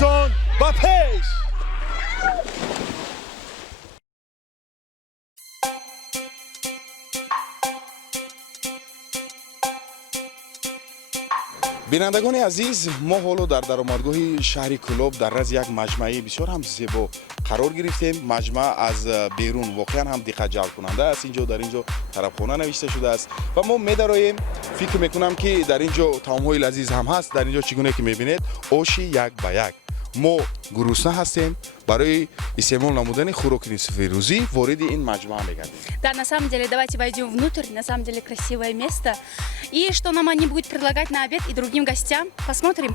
دوستان با پیش. بینندگان عزیز، ما حالا در درآمدگاه شهر کلوب در راز یک مجمع بسیار هم زیبا قرار گرفتیم. مجمع از بیرون واقعا هم دقت جلب کننده است. اینجا در اینجا طرفخانه نوشته شده است و ما می‌داریم. فکر میکنم که در اینجا طعم‌های لذیذ هم هست. در اینجا چگونه که می‌بینید آشی یک به یک. ما گرسنه هستیم. برای استعمال نمودن خوراک نصف روزی وارد این مجمع می‌گردیم. Да, на самом деле, давайте войдем внутрь. На самом деле красивое место. И что нам они будут предлагать на обед и другим гостям, посмотрим.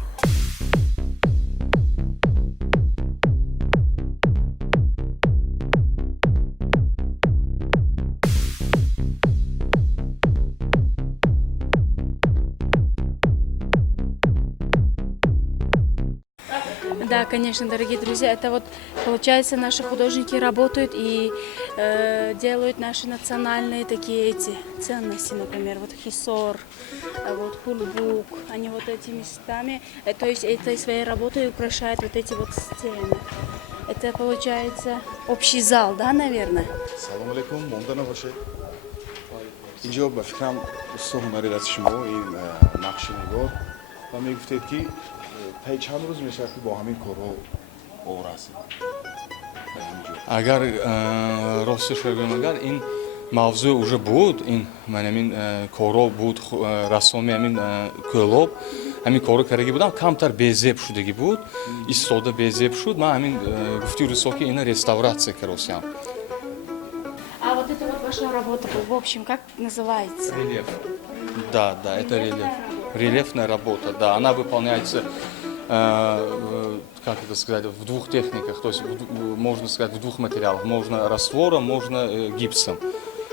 Да, конечно, дорогие друзья, это вот получается наши художники работают и делают наши национальные такие эти ценности, например, вот хисор, вот хульбук, они вот этими местами, то есть этой своей работой украшают вот эти вот стены. Это получается общий зал, да, наверное? سلام علیکم، مونده نباشه. اینجا به فکرم دوست هنری دست شما این نقش نگار و میگفتید که تا چند روز میشه که با همین کارها آور هستید؟ اگر راستش بگم اگر این موضوع уже بود این من همین کارو بود رسامی همین کلوب همین کارو کردگی بودم کمتر беззеб шудагӣ буд истода беззеб шуд ман ҳамин гуфти рӯзҳо ки ина реставратсия каросиям. А вот это вот ваша работа, в общем, как называется? Рельеф. Да, это рельеф. Рельефная работа, да, она выполняется как это сказать, в двух техниках, то есть можно сказать в двух материалах, можно раствором, можно гипсом.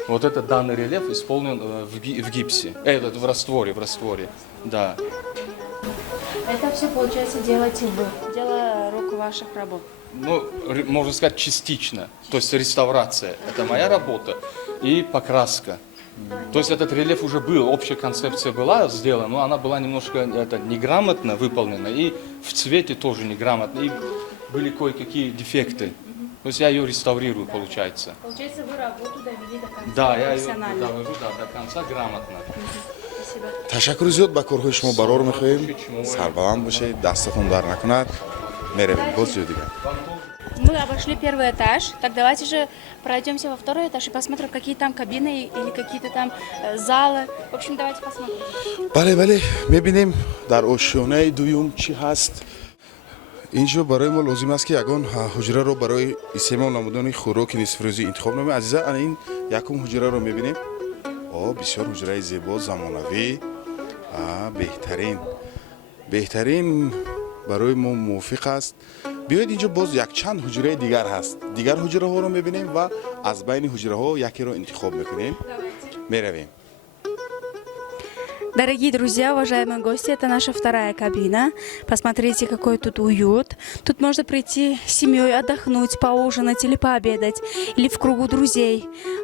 Вот этот данный рельеф исполнен в гипсе, в растворе, да. Это все, получается, делаете вы, дело рук ваших работ. Ну, можно сказать, частично, то есть реставрация, это моя работа, и покраска. То есть этот рельеф уже был, общая концепция была сделана, но она была немножко неграмотно выполнена, и в цвете тоже неграмотно, и были кое-какие дефекты. То есть я ее реставрирую, получается. Получается, вы работу довели до конца, Да, я ее профессионально. довожу до конца грамотно. Спасибо. تشکر زیاد به کارهای شما برار میخواهیم. سربلند باشید، دستتون در نکند. میرویم باز دیگه. Мы обошли первый этаж, так давайте же пройдемся во второй этаж и посмотрим, какие там кабины или какие-то там залы. В общем, давайте посмотрим. بله میبینیم در آشیانه دوم چی هست. اینجا برای ما لازم است که یگان حجره رو برای استعمال نمودن خوراک نصف روزی انتخاب نماییم. عزیزان این یکم حجره رو میبینیم. بسیار حجره زیبا زمانوی بهترین برای ما موافق است. بیایید اینجا باز یک چند حجره دیگر هست. دیگر حجره ها رو میبینیم و از بین حجره ها یکی رو انتخاب میکنیم. میرویم. Дорогие друзья, уважаемые гости, это наша вторая кабина. Посмотрите, какой тут уют. Тут можно прийти с семьей отдохнуть, поужинать или пообедать, или в кругу друзей.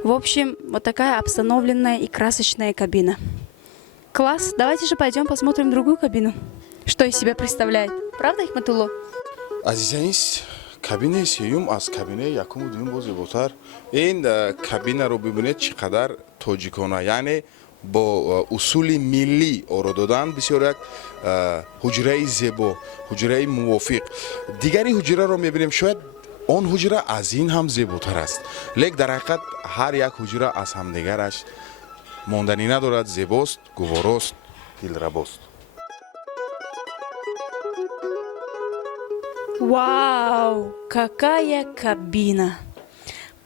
В общем, вот такая обстановленная и красочная кабина. Класс, давайте же пойдем посмотрим другую кабину. Что из себя представляет? Правда, Ихматулло? عزیزان کابینه سیوم از کابینه یکم و دوم باز زیباتر. این کابینه رو ببینید چقدر تاجیکانه، یعنی با اصول ملی آرا دادن. بسیار یک حجره زیبا، حجره موافق. دیگری حجره رو میبینیم شاید آن حجره از این هم زیباتر است، لیک در حقیقت هر یک حجره از همدیگرش ماندنی ندارد، زیباست، گواراست، دلرباست. Вау, какая кабина!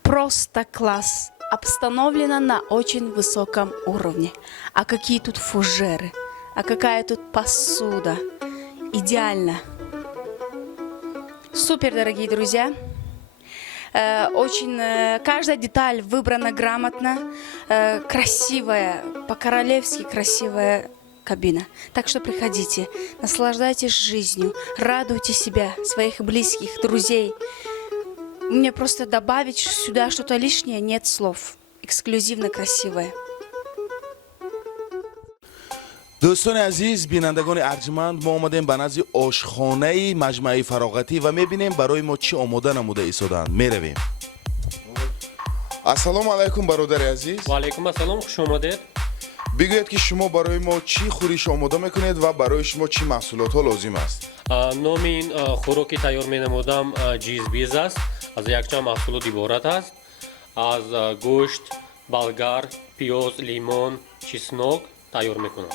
Просто класс! Обстановлена на очень высоком уровне. А какие тут фужеры, а какая тут посуда. Идеально. Супер, дорогие друзья. Очень каждая деталь выбрана грамотно, красивая, по-королевски красивая кабина. Так что приходите, наслаждайтесь жизнью, радуйте себя, своих близких, друзей. Мне просто добавить сюда что-то лишнее нет слов. Эксклюзивно красивое. دوستان عزیز بینندگان ارجمند ما آمدیم به نزد آشخانه مجمع فراغتی و میبینیم برای ما چی آماده نموده ایستادند. میرویم. السلام علیکم برادر عزیز. و علیکم السلام، خوش آمدید. بگوید که شما برای ما چی خورش آماده میکنید و برای شما چی محصولات ها لازم است؟ نام این خوراکی تیار می نمودم جیز بیز است. از یکچند محصولات عبارت است. از گوشت، بلغار، پیاز، لیمون، چسناک تیار میکنم.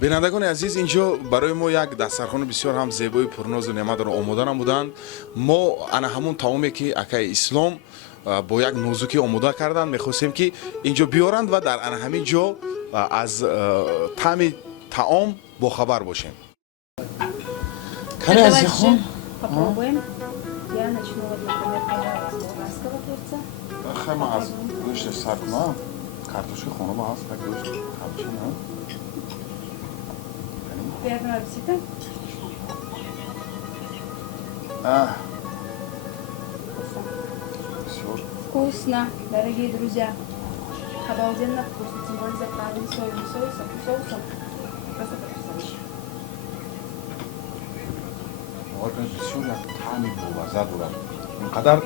بینندگان عزیز اینجا برای ما یک دسترخوان بسیار هم زیبای پرناز و نعمت را آماده نمودند. ما انا همون تمامی که اکای اسلام با یک نوزوکی آماده کردن میخواستیم که اینجا بیارند و در انا همین جا از طعم طعام با خبر باشیم. Давайте попробуем. Я начну, вот, например, с болгарского перца. خیلی از گوشت سر کنم کارتوشی خانم هست так گوشت کارتوشی نه Приятного аппетита. Вкусно, дорогие друзья. Обалденно вкусно. Тем более заправленный соевым соусом. Просто потрясающе. بسیار یک طعمی بامزه دارد. اینقدر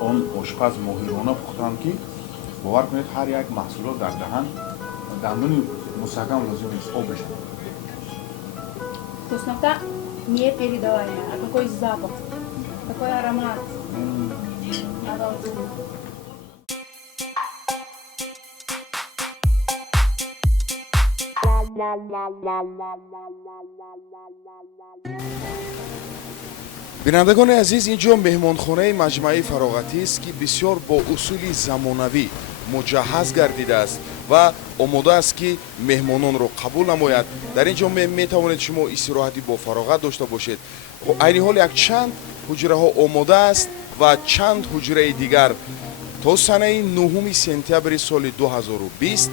آن آشپز ماهرانه پختند که باور کنید هر یک محصولات در دهن دندان مستحکم لازم است آب بشن. Вкуснота непередаваемая. А какой запах, какой аромат. Обалденно. بینندگان عزیز اینجا مهمانخانه مجمع فراغتی است که بسیار با اصول زمانوی مجهز گردیده است و آماده است که مهمانان را قبول نماید. در اینجا می توانید شما استراحتی با فراغت داشته باشید. عین حال یک چند حجره ها آماده است و چند حجره دیگر تا سنه 9 سپتامبر سال 2020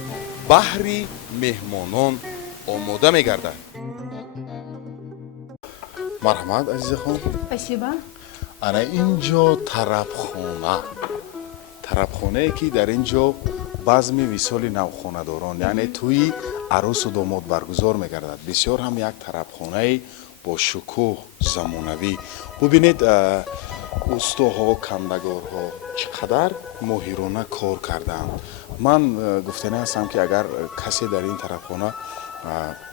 بهر مهمانان آماده می گردد. مرحمت عزیز خان. Спасибо. انا اینجا طربخانه ای که در اینجا базми висоли навхонадорон, яъне тӯи арӯсу домод баргузор мегардад. Бисёр ҳам як тарабхонаи бо шукӯҳ замонавӣ. Бубинед устоҳо, камдагорҳо чӣ қадар моҳирона кор кардаанд. Ман гуфтанӣ ҳастам ки агар касе дар ин тарабхона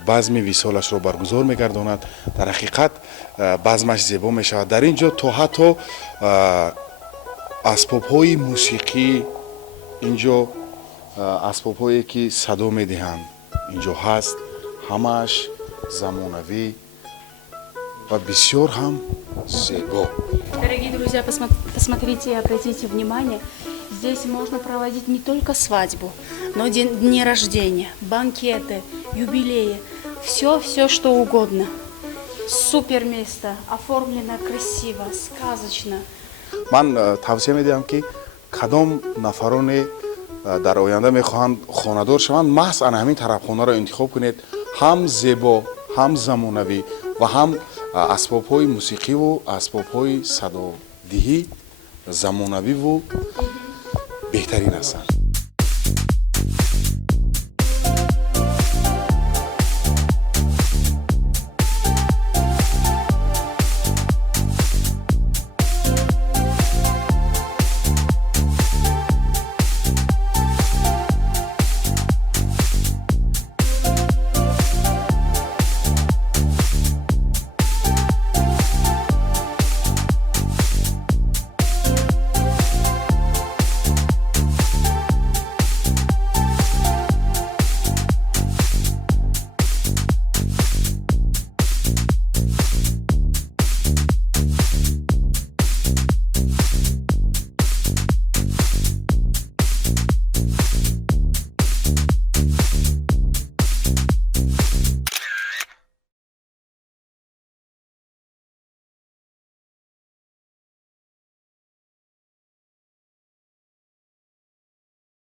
базми висолашро баргузор мегардонад, дар ҳақиқат базмаш зебо мешавад. Дар ин ҷо то ҳатто асбобҳои мусиқӣ, ин ҷо асбобҳое ки садо медиҳанд ин ҷо ҳаст, ҳамааш замонавӣ ва бисёр ҳам зебо. Дорогие друзья, посмотрите и обратите внимание, здесь можно проводить не только свадьбу, но дни рождения, банкеты, юбилеи, все, что угодно. Супер место, оформлено красиво, сказочно. ман тавсия медиҳам ки кадом нафароне дар оянда мехоҳанд хонадор шаванд, маҳз ана ҳамин тарабхонаро интихоб кунед. ҳам зебо, ҳам замонавӣ ва ҳам асбобҳои мусиқиву асбобҳои садодиҳӣ замонавиву беҳтарин ҳастанд.